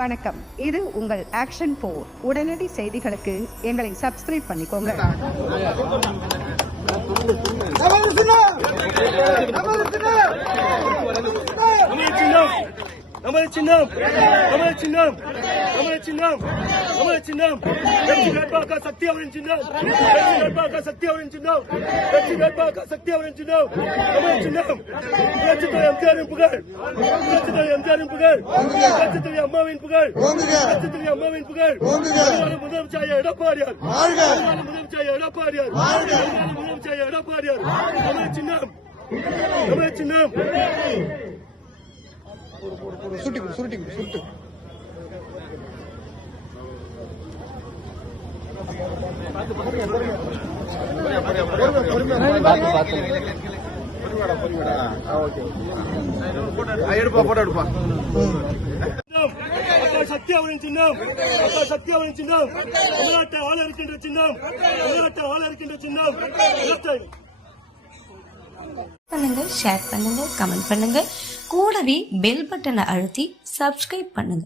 வணக்கம், இது உங்கள் ஆக்ஷன் 4. உடனடி செய்திகளுக்கு எங்களை சப்ஸ்கிரைப் பண்ணிக்கோங்க. நமது சின்னம் வெற்றி வேட்பாளர் சக்தி அவரின் சின்னம். வெற்றி வேட்பாளர் சக்தி அவரின் சின்னம். வெற்றி வேட்பாளர் சக்தி அவரின் சின்னம். நமது சின்னம் புரட்சித்துறை எம்ஜிஆரின் புகழ். புரட்சித்துறை எம்ஜிஆரின் புகழ். புரட்சித்துறை அம்மாவின் புகழ். புரட்சித்துறை அம்மாவின் புகழ். முதலமைச்சர் எடப்பாடியார். முதலமைச்சர் எடப்பாடியார். முதலமைச்சர் எடப்பாடியார். நமது சின்னம். நமது சின்னம். சுருட்டி சக்தி அவரின் சின்னம். சக்தி அவரின் சின்னம். தமிழ்நாட்டை ஆள இருக்கின்ற சின்னம். தமிழ்நாட்டை ஆள இருக்கின்ற சின்னம். பண்ணுங்க, ஷேர் பண்ணுங்க, கமெண்ட் பண்ணுங்க, கூடவே பெல் பட்டனை அழுத்தி சப்ஸ்கிரைப் பண்ணுங்க.